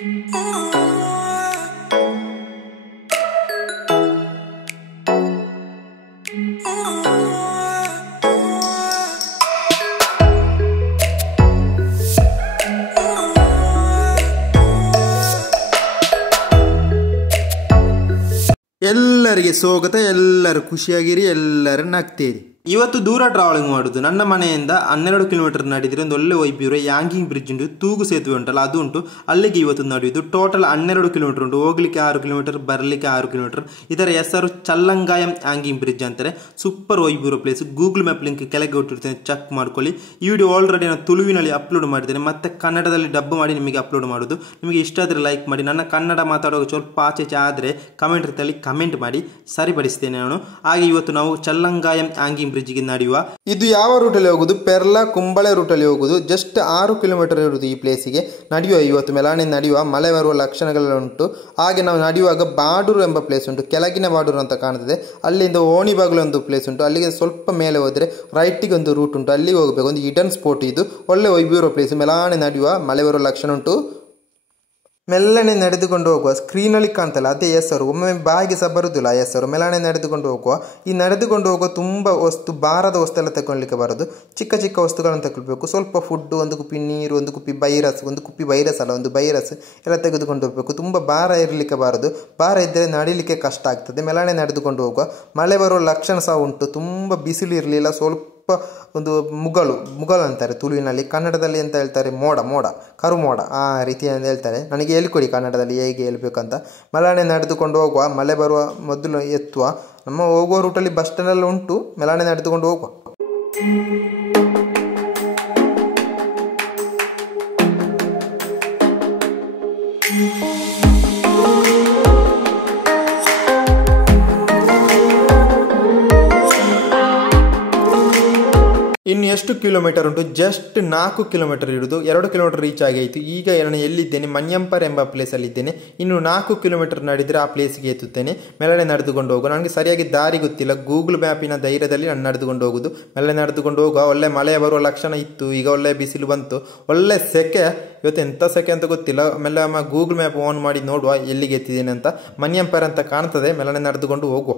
ಎಲ್ಲರಿಗೆ ಸ್ವಾಗತ. ಎಲ್ಲರೂ ಖುಷಿಯಾಗಿರಿ, ಎಲ್ಲರೂ ನಗ್ತೀರಿ. ಇವತ್ತು ದೂರ ಟ್ರಾವೆಲಿಂಗ್ ಮಾಡುದು. ನನ್ನ ಮನೆಯಿಂದ 12 ಕಿಲೋಮೀಟರ್ ನಡೆದಿರೋ ಒಂದು ಒಳ್ಳೆ ವೈಬ್ಯೂರ ಯಾಂಗಿಂಗ್ ಬ್ರಿಡ್ಜ್ ಉಂಟು, ತೂಗು ಸೇತುವೆ ಉಂಟಲ್ಲ ಅದು ಉಂಟು. ಅಲ್ಲಿಗೆ ಇವತ್ತು ನಡೆಯುವುದು. ಟೋಟಲ್ 12 ಕಿಲೋಮೀಟರ್ ಉಂಟು. ಹೋಗ್ಲಿಕ್ಕೆ 6 ಕಿಲೋಮೀಟರ್, ಬರಲಿಕ್ಕೆ 6 ಕಿಲೋಮೀಟರ್. ಇದರ ಹೆಸರು ಚಲ್ಲಂಗಾಯಂ ಯಾಂಗಿಂಗ್ ಬ್ರಿಡ್ಜ್ ಅಂತಾರೆ. ಸೂಪರ್ ವೈಬ್ಯೂರ ಪ್ಲೇಸ್. ಗೂಗಲ್ ಮ್ಯಾಪ್ ಲಿಂಕ್ ಕೆಳಗೆ ಕೊಟ್ಟಿರ್ತೇನೆ, ಚೆಕ್ ಮಾಡ್ಕೊಳ್ಳಿ. ಈ ವಿಡಿಯೋ ಆಲ್ರೆಡಿ ನಾನು ತುಳುವಿನಲ್ಲಿ ಅಪ್ಲೋಡ್ ಮಾಡಿದ್ದೇನೆ, ಮತ್ತೆ ಕನ್ನಡದಲ್ಲಿ ಡಬ್ ಮಾಡಿ ನಿಮಗೆ ಅಪ್ಲೋಡ್ ಮಾಡೋದು. ನಿಮಗೆ ಇಷ್ಟ ಆದರೆ ಲೈಕ್ ಮಾಡಿ. ನನ್ನ ಕನ್ನಡ ಮಾತಾಡುವಾಗ ಸ್ವಲ್ಪ ಆಚೆ ಆದರೆ ಕಮೆಂಟ್ ರೀತಿಯಲ್ಲಿ ಕಮೆಂಟ್ ಮಾಡಿ, ಸರಿಪಡಿಸ್ತೇನೆ ನಾನು. ಹಾಗೆ ಇವತ್ತು ನಾವು ಚಲ್ಲಂಗಾಯಂ ಯಾಂಗಿಂಗ್ ಬ್ರಿಡ್ಜ್ಗೆ ನಡೆಯುವ. ಇದು ಯಾವ ರೂಟಲ್ಲಿ ಹೋಗುದು? ಪೆರ್ಲಾ ಕುಂಬಳೆ ರೂಟಲ್ಲಿ ಹೋಗುದು. ಜಸ್ಟ್ 6 ಕಿಲೋಮೀಟರ್ ಇರುವುದು ಈ ಪ್ಲೇಸಿಗೆ. ನಡೆಯುವ ಇವತ್ತು ಮೆಲಾನೆ ನಡೆಯುವ. ಮಳೆ ಬರುವ ಲಕ್ಷಣಗಳೆಲ್ಲ ಉಂಟು. ಹಾಗೆ ನಾವು ನಡೆಯುವಾಗ ಬಾಡೂರು ಎಂಬ ಪ್ಲೇಸ್ ಉಂಟು, ಕೆಳಗಿನ ಬಾಡೂರು ಅಂತ ಕಾಣ್ತದೆ. ಅಲ್ಲಿಂದ ಓಣಿ ಬಾಗಿಲು ಒಂದು ಪ್ಲೇಸ್ ಉಂಟು. ಅಲ್ಲಿಗೆ ಸ್ವಲ್ಪ ಮೇಲೆ ಹೋದರೆ ರೈಟಿಗೆ ಒಂದು ರೂಟ್ ಉಂಟು, ಅಲ್ಲಿಗೆ ಹೋಗಬೇಕು. ಒಂದು ಹಿಡನ್ ಸ್ಪಾಟ್ ಇದು. ಒಳ್ಳೆ ವೈಬ್ಯೂರೋ ಪ್ಲೇಸ್. ಮೆಲಾನೆ ನಡೆಯುವ. ಮಳೆ ಬರುವ ಲಕ್ಷಣ ಉಂಟು. ಮೆಲ್ಲನೆ ನಡೆದುಕೊಂಡು ಹೋಗುವ. ಸ್ಕ್ರೀನಲ್ಲಿ ಕಾಣ್ತಲ್ಲ ಅದೇ ಹೆಸರು. ಒಮ್ಮೆ ಬಾಯಿಗೆ ಸಹ ಬರುದಿಲ್ಲ ಆ ಹೆಸರು. ಮೆಲ್ಲನೆ ನಡೆದುಕೊಂಡು ಹೋಗುವ. ಈ ನಡೆದುಕೊಂಡು ಹೋಗುವ ತುಂಬ ವಸ್ತು, ಭಾರದ ವಸ್ತೆಲ್ಲ ತಗೊಳ್ಲಿಕ್ಕೆ ಬರೋದು. ಚಿಕ್ಕ ಚಿಕ್ಕ ವಸ್ತುಗಳನ್ನು ತಗೊಳ್ಬೇಕು. ಸ್ವಲ್ಪ ಫುಡ್, ಒಂದು ಕುಪ್ಪಿ ನೀರು, ಒಂದು ಕುಪ್ಪಿ ಬೈರಸ್ ಅಲ್ಲ, ಒಂದು ಬೈರಸ್ ಎಲ್ಲ ತೆಗೆದುಕೊಂಡು ಹೋಗಬೇಕು. ತುಂಬ ಭಾರ ಇರಲಿಕ್ಕೆ ಬಾರದು. ಭಾರ ಇದ್ದರೆ ನಡಿಲಿಕ್ಕೆ ಕಷ್ಟ ಆಗ್ತದೆ. ಮೆಲ್ಲನೆ ನಡೆದುಕೊಂಡು ಹೋಗುವ. ಮಳೆ ಬರುವ ಲಕ್ಷಣ ಸಹ ಉಂಟು. ತುಂಬ ಬಿಸಿಲು ಇರಲಿಲ್ಲ, ಸ್ವಲ್ಪ ಒಂದು ಮುಗಲು ಅಂತಾರೆ ತುಳುವಿನಲ್ಲಿ. ಕನ್ನಡದಲ್ಲಿ ಅಂತ ಹೇಳ್ತಾರೆ ಮೋಡ, ಕರು ಮೋಡ, ಆ ರೀತಿ ಅಂತ ಹೇಳ್ತಾರೆ. ನನಗೆ ಹೇಳಿಕೊಡಿ ಕನ್ನಡದಲ್ಲಿ ಹೇಗೆ ಹೇಳ್ಬೇಕಂತ. ಮೆಲಾನೆ ನಡೆದುಕೊಂಡು ಹೋಗುವ. ಮಳೆ ಬರುವ ಮೊದಲು ಎತ್ತುವ. ನಮ್ಮ ಹೋಗುವ ರೂಟಲ್ಲಿ ಬಸ್ ಸ್ಟ್ಯಾಂಡ್ ಎಲ್ಲ ಉಂಟು. ಮೆಲಾನೆ ನಡೆದುಕೊಂಡು ಹೋಗುವ. ಇನ್ನು ಎಷ್ಟು ಕಿಲೋಮೀಟರ್ ಉಂಟು? ಜಸ್ಟ್ 4 ಕಿಲೋಮೀಟರ್ ಇರುವುದು. 2 ಕಿಲೋಮೀಟರ್ ರೀಚ್ ಆಗಾಯಿತು. ಈಗ ನಾನು ಎಲ್ಲಿದ್ದೇನೆ? ಮನ್ಯಂಪರ್ ಎಂಬ ಪ್ಲೇಸಲ್ಲಿ ಇದ್ದೇನೆ. ಇನ್ನು 4 ಕಿಲೋಮೀಟರ್ ನಡೆದರೆ ಆ ಪ್ಲೇಸ್ಗೆ ಎತ್ತುತ್ತೇನೆ. ಮೆಲ್ಲನೆ ನಡೆದುಕೊಂಡು ಹೋಗುವ. ನನಗೆ ಸರಿಯಾಗಿ ದಾರಿ ಗೊತ್ತಿಲ್ಲ. ಗೂಗಲ್ ಮ್ಯಾಪಿನ ಧೈರ್ಯದಲ್ಲಿ ನಾನು ನಡೆದುಕೊಂಡು ಹೋಗುದು. ಮೆಲ್ಲನೆ ನಡೆದುಕೊಂಡು ಹೋಗುವ. ಒಳ್ಳೆ ಮಳೆ ಬರುವ ಲಕ್ಷಣ ಇತ್ತು. ಈಗ ಒಳ್ಳೆ ಬಿಸಿಲು ಬಂತು. ಒಳ್ಳೆ ಸೆಕೆ. ಇವತ್ತು ಎಂಥ ಸೆಕೆ ಅಂತ ಗೊತ್ತಿಲ್ಲ. ಮೆಲ್ಲ ಗೂಗಲ್ ಮ್ಯಾಪ್ ಆನ್ ಮಾಡಿ ನೋಡುವ ಎಲ್ಲಿಗೆ ಎತ್ತಿದ್ದೇನೆ ಅಂತ. ಮನ್ಯಂಪರ್ ಅಂತ ಕಾಣ್ತದೆ. ಮೆಲ್ಲನೆ ನಡೆದುಕೊಂಡು ಹೋಗುವ.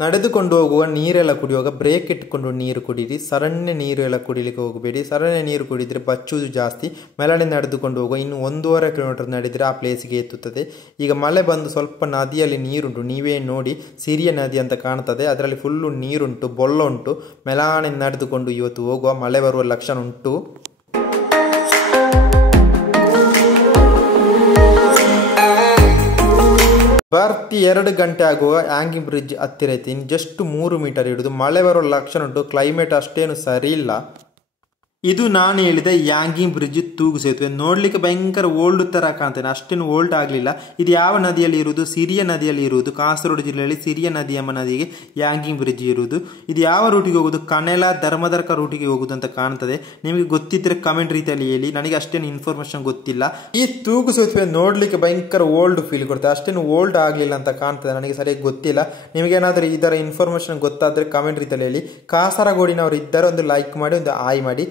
ನಡೆದುಕೊಂಡು ಹೋಗುವ. ನೀರೆಲ್ಲ ಕುಡಿಯುವಾಗ ಬ್ರೇಕ್ ಇಟ್ಕೊಂಡು ನೀರು ಕುಡೀರಿ. ಸರಣ್ಯ ನೀರು ಎಲ್ಲ ಕುಡಿಲಿಕ್ಕೆ ಹೋಗಬೇಡಿ. ಸರಣ್ಯ ನೀರು ಕುಡಿದರೆ ಬಚ್ಚುವುದು ಜಾಸ್ತಿ. ಮೆಲ್ಲನೆ ನಡೆದುಕೊಂಡು ಹೋಗುವ. ಇನ್ನು 1.5 ಕಿಲೋಮೀಟರ್ ನಡೆದರೆ ಆ ಪ್ಲೇಸಿಗೆ ಎತ್ತುತ್ತದೆ. ಈಗ ಮಳೆ ಬಂದು ಸ್ವಲ್ಪ ನದಿಯಲ್ಲಿ ನೀರುಂಟು. ನೀವೇ ನೋಡಿ, ಸಿರಿಯ ನದಿ ಅಂತ ಕಾಣ್ತದೆ. ಅದರಲ್ಲಿ ಫುಲ್ಲು ನೀರುಂಟು, ಬೊಳ್ಳ ಉಂಟು. ಮೆಲ್ಲನೆ ನಡೆದುಕೊಂಡು ಇವತ್ತು ಹೋಗುವ. ಮಳೆ ಬರುವ ಲಕ್ಷಣ ಉಂಟು. ಬರ್ತಿ 2 ಗಂಟೆ ಆಗುವ. ಯಾಂಗಿಂಗ್ ಬ್ರಿಡ್ಜ್ ಹತ್ತಿರ ಐತಿ. ಇನ್ನು ಜಸ್ಟ್ 3 ಮೀಟರ್ ಇಡುದು. ಮಳೆ ಬರೋ ಲಕ್ಷಣ ಉಂಟು. ಕ್ಲೈಮೇಟ್ ಅಷ್ಟೇನು ಸರಿ ಇಲ್ಲ. ಇದು ನಾನು ಹೇಳಿದ ಯಾಂಗಿಂಗ್ ಬ್ರಿಡ್ಜ್, ತೂಗು ಸೇತುವೆ. ನೋಡ್ಲಿಕ್ಕೆ ಭಯಂಕರ ಓಲ್ಡ್ ತರ ಕಾಣ್ತೇನೆ, ಅಷ್ಟೇನು ಓಲ್ಡ್ ಆಗಲಿಲ್ಲ. ಇದು ಯಾವ ನದಿಯಲ್ಲಿ ಇರುವುದು? ಸಿರಿಯ ನದಿಯಲ್ಲಿ ಇರುವುದು. ಕಾಸರಗೋಡು ಜಿಲ್ಲೆಯಲ್ಲಿ ಸಿರಿಯ ನದಿ ಎಂಬ ನದಿಗೆ ಯಾಂಗಿಂಗ್ ಬ್ರಿಡ್ಜ್ ಇರುವುದು. ಇದು ಯಾವ ರೂಟಿಗೆ ಹೋಗುದು? ಕನೆಲ ಧರ್ಮದರ್ಕ ರೂಟಿಗೆ ಹೋಗುದು ಅಂತ ಕಾಣ್ತದೆ. ನಿಮಗೆ ಗೊತ್ತಿದ್ರೆ ಕಮೆಂಟ್ ರೀತಿಯಲ್ಲಿ ಹೇಳಿ. ನನಗೆ ಅಷ್ಟೇನು ಇನ್ಫಾರ್ಮೇಶನ್ ಗೊತ್ತಿಲ್ಲ. ಈ ತೂಗು ಸೇತುವೆ ನೋಡ್ಲಿಕ್ಕೆ ಭಯಂಕರ ಓಲ್ಡ್ ಫೀಲ್ ಕೊಡ್ತದೆ. ಅಷ್ಟೇನು ಓಲ್ಡ್ ಆಗಲಿಲ್ಲ ಅಂತ ಕಾಣ್ತದೆ. ನನಗೆ ಸರಿಯಾಗಿ ಗೊತ್ತಿಲ್ಲ. ನಿಮಗೇನಾದರೂ ಇದರ ಇನ್ಫಾರ್ಮೇಶನ್ ಗೊತ್ತಾದ್ರೆ ಕಮೆಂಟ್ ರೀತಿಯಲ್ಲಿ ಹೇಳಿ. ಕಾಸರಗೋಡಿನವರು ಇದ್ದರೆ ಒಂದು ಲೈಕ್ ಮಾಡಿ, ಒಂದು ಆಯ್ ಮಾಡಿ.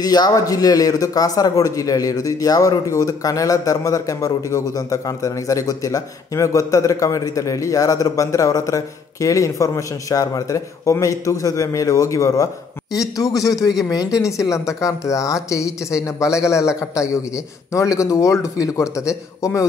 ಇದು ಯಾವ ಜಿಲ್ಲೆಯಲ್ಲಿ ಇರುವುದು? ಕಾಸರಗೋಡು ಜಿಲ್ಲೆಯಲ್ಲಿ ಇರುವುದು. ಇದು ಯಾವ ರೂಟಿಗೆ ಹೋಗುದು? ಕನೆಲ ಧರ್ಮದರ್ಕ ಎಂಬ ರೂಟಿಗೆ ಹೋಗುದು ಅಂತ ಕಾಣ್ತದೆ. ನನಗೆ ಸರಿ ಗೊತ್ತಿಲ್ಲ. ನಿಮಗೆ ಗೊತ್ತಾದ್ರೆ ಕಮೆಂಟ್ ರೀತಿಯಲ್ಲಿ ಹೇಳಿ. ಯಾರಾದರೂ ಬಂದರೆ ಅವ್ರ ಹತ್ರ ಕೇಳಿ ಇನ್ಫಾರ್ಮೇಶನ್ ಶೇರ್ ಮಾಡ್ತಾರೆ. ಒಮ್ಮೆ ಈ ತೂಗು ಸೇತುವೆ ಮೇಲೆ ಹೋಗಿ ಬರುವ. ಈ ತೂಗು ಸೇತುವೆಗೆ ಮೇಂಟೆನೆನ್ಸ್ ಇಲ್ಲ ಅಂತ ಕಾಣ್ತದೆ. ಆಚೆ ಈಚೆ ಸೈಡ್ನ ಬಲೆಗಳೆಲ್ಲ ಕಟ್ಟಾಗಿ ಹೋಗಿದೆ. ನೋಡ್ಲಿಕ್ಕೆ ಒಂದು ಓಲ್ಡ್ ಫೀಲ್ ಕೊಡ್ತದೆ. ಒಮ್ಮೆ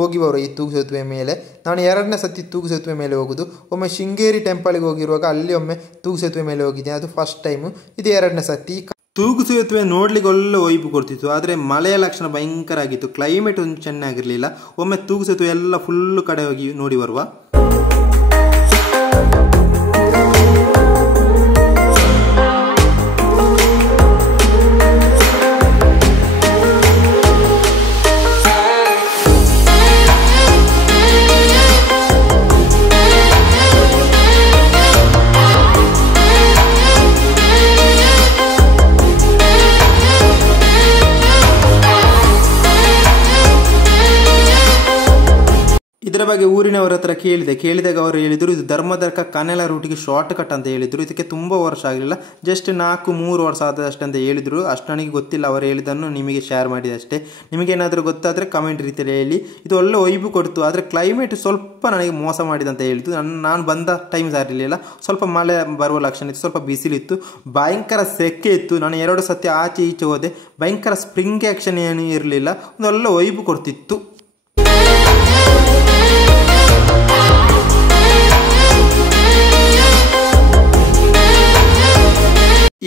ಹೋಗಿ ಬರುವ ಈ ತೂಗು ಸೇತುವೆ ಮೇಲೆ. ನಾನು 2ನೇ ಸತಿ ತೂಗು ಸೇತುವೆ ಮೇಲೆ ಹೋಗುದು. ಒಮ್ಮೆ ಶೃಂಗೇರಿ ಟೆಂಪಲ್ಗೆ ಹೋಗಿರುವಾಗ ಅಲ್ಲಿ ಒಮ್ಮೆ ತೂಗು ಸೇತುವೆ ಮೇಲೆ ಹೋಗಿದ್ದೆ. ಅದು ಫಸ್ಟ್ ಟೈಮು. ಇದು 2ನೇ ಸತಿ. ತೂಗು ಸೇತುವೆ ನೋಡ್ಲಿಕ್ಕೆ ಒಳ್ಳೆ ವೈಬು ಕೊಡ್ತಿತ್ತು. ಆದರೆ ಮಳೆಯ ಲಕ್ಷಣ ಭಯಂಕರ ಆಗಿತ್ತು. ಕ್ಲೈಮೇಟ್ ಒಂದು ಚೆನ್ನಾಗಿರಲಿಲ್ಲ. ಒಮ್ಮೆ ತೂಗು ಸೇತುವೆ ಎಲ್ಲ ಫುಲ್ಲು ಕಡೆ ಹೋಗಿ ನೋಡಿ ಬರುವ. ಇದರ ಬಗ್ಗೆ ಊರಿನವರ ಹತ್ರ ಕೇಳಿದಾಗ ಅವರು ಹೇಳಿದರು ಇದು ಧರ್ಮದರ್ಕ ಕನೆಲ ರೂಟಿಗೆ ಶಾರ್ಟ್ ಕಟ್ ಅಂತ ಹೇಳಿದರು. ಇದಕ್ಕೆ ತುಂಬ ವರ್ಷ ಆಗಲಿಲ್ಲ, ಜಸ್ಟ್ 4-3 ವರ್ಷ ಆದಷ್ಟೇ ಅಂತ ಹೇಳಿದರು. ಅಷ್ಟು ನನಗೆ ಗೊತ್ತಿಲ್ಲ, ಅವರು ಹೇಳಿದ್ದನ್ನು ನಿಮಗೆ ಶೇರ್ ಮಾಡಿದೆ ಅಷ್ಟೇ. ನಿಮಗೇನಾದರೂ ಗೊತ್ತಾದರೆ ಕಮೆಂಟ್ ರೀತಿಯಲ್ಲಿ ಹೇಳಿ. ಇದು ಒಳ್ಳೆ ವೈಬು ಕೊಡ್ತು, ಆದರೆ ಕ್ಲೈಮೇಟ್ ಸ್ವಲ್ಪ ನನಗೆ ಮೋಸ ಮಾಡಿದೆ ಅಂತ ಹೇಳಿತು. ನಾನು ಬಂದ ಟೈಮ್ ಇರಲಿಲ್ಲ, ಸ್ವಲ್ಪ ಮಳೆ ಬರುವ ಲಕ್ಷಣ ಇತ್ತು, ಸ್ವಲ್ಪ ಬಿಸಿಲಿತ್ತು, ಭಯಂಕರ ಸೆಕೆ ಇತ್ತು. ನಾನು 2 ಸತಿ ಆಚೆ ಈಚೆ ಹೋದೆ, ಭಯಂಕರ ಸ್ಪ್ರಿಂಗ್ ಆ್ಯಕ್ಷನ್ ಏನು ಇರಲಿಲ್ಲ, ಒಂದು ಒಳ್ಳೆ ವೈಬು ಕೊಡ್ತಿತ್ತು.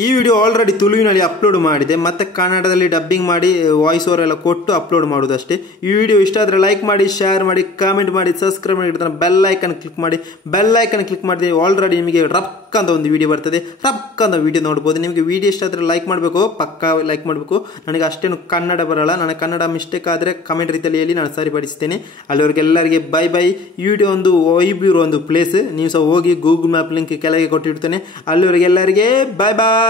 ಈ ವಿಡಿಯೋ ಆಲ್ರೆಡಿ ತುಳುವಿನಲ್ಲಿ ಅಪ್ಲೋಡ್ ಮಾಡಿದೆ, ಮತ್ತೆ ಕನ್ನಡದಲ್ಲಿ ಡಬ್ಬಿಂಗ್ ಮಾಡಿ ವಾಯ್ಸ್ ಓವರ್ ಎಲ್ಲ ಕೊಟ್ಟು ಅಪ್ಲೋಡ್ ಮಾಡೋದಷ್ಟೇ. ಈ ವಿಡಿಯೋ ಇಷ್ಟ ಆದರೆ ಲೈಕ್ ಮಾಡಿ, ಶೇರ್ ಮಾಡಿ, ಕಾಮೆಂಟ್ ಮಾಡಿ, ಸಬ್ಸ್ಕ್ರೈಬ್ ಮಾಡಿ, ಬೆಲ್ ಐಕನ್ ಕ್ಲಿಕ್ ಮಾಡಿ. ಬೆಲ್ ಐಕನ್ ಕ್ಲಿಕ್ ಮಾಡಿದ್ರೆ ಆಲ್ರೆಡಿ ನಿಮಗೆ ರಕ್ ಅಂತ ಒಂದು ವಿಡಿಯೋ ಬರ್ತದೆ, ರಕ್ ಅಂತ ವಿಡಿಯೋ ನೋಡ್ಬೋದು. ನಿಮಗೆ ವಿಡಿಯೋ ಇಷ್ಟ ಆದರೆ ಲೈಕ್ ಮಾಡಬೇಕು, ಪಕ್ಕಾ ಲೈಕ್ ಮಾಡಬೇಕು. ನನಗೆ ಅಷ್ಟೇನು ಕನ್ನಡ ಬರಲ್ಲ, ನನಗೆ ಕನ್ನಡ ಮಿಸ್ಟೇಕ್ ಆದರೆ ಕಮೆಂಟ್ ರೀತಿಯಲ್ಲಿ ಹೇಳಿ, ನಾನು ಸರಿಪಡಿಸ್ತೇನೆ. ಅಲ್ಲಿವರೆಗೆಲ್ಲರಿಗೆ ಬೈ ಬೈ. ಈ ವಿಡಿಯೋ ಒಂದು ವೈಬ್ ಇರೋ ಒಂದು ಪ್ಲೇಸ್, ನೀವು ಸಹ ಹೋಗಿ ಗೂಗಲ್ ಮ್ಯಾಪ್ ಲಿಂಕ್ ಕೆಳಗೆ ಕೊಟ್ಟಿರ್ತೇನೆ. ಅಲ್ಲಿವರೆಗೆಲ್ಲರಿಗೆ ಬೈ ಬಾಯ್.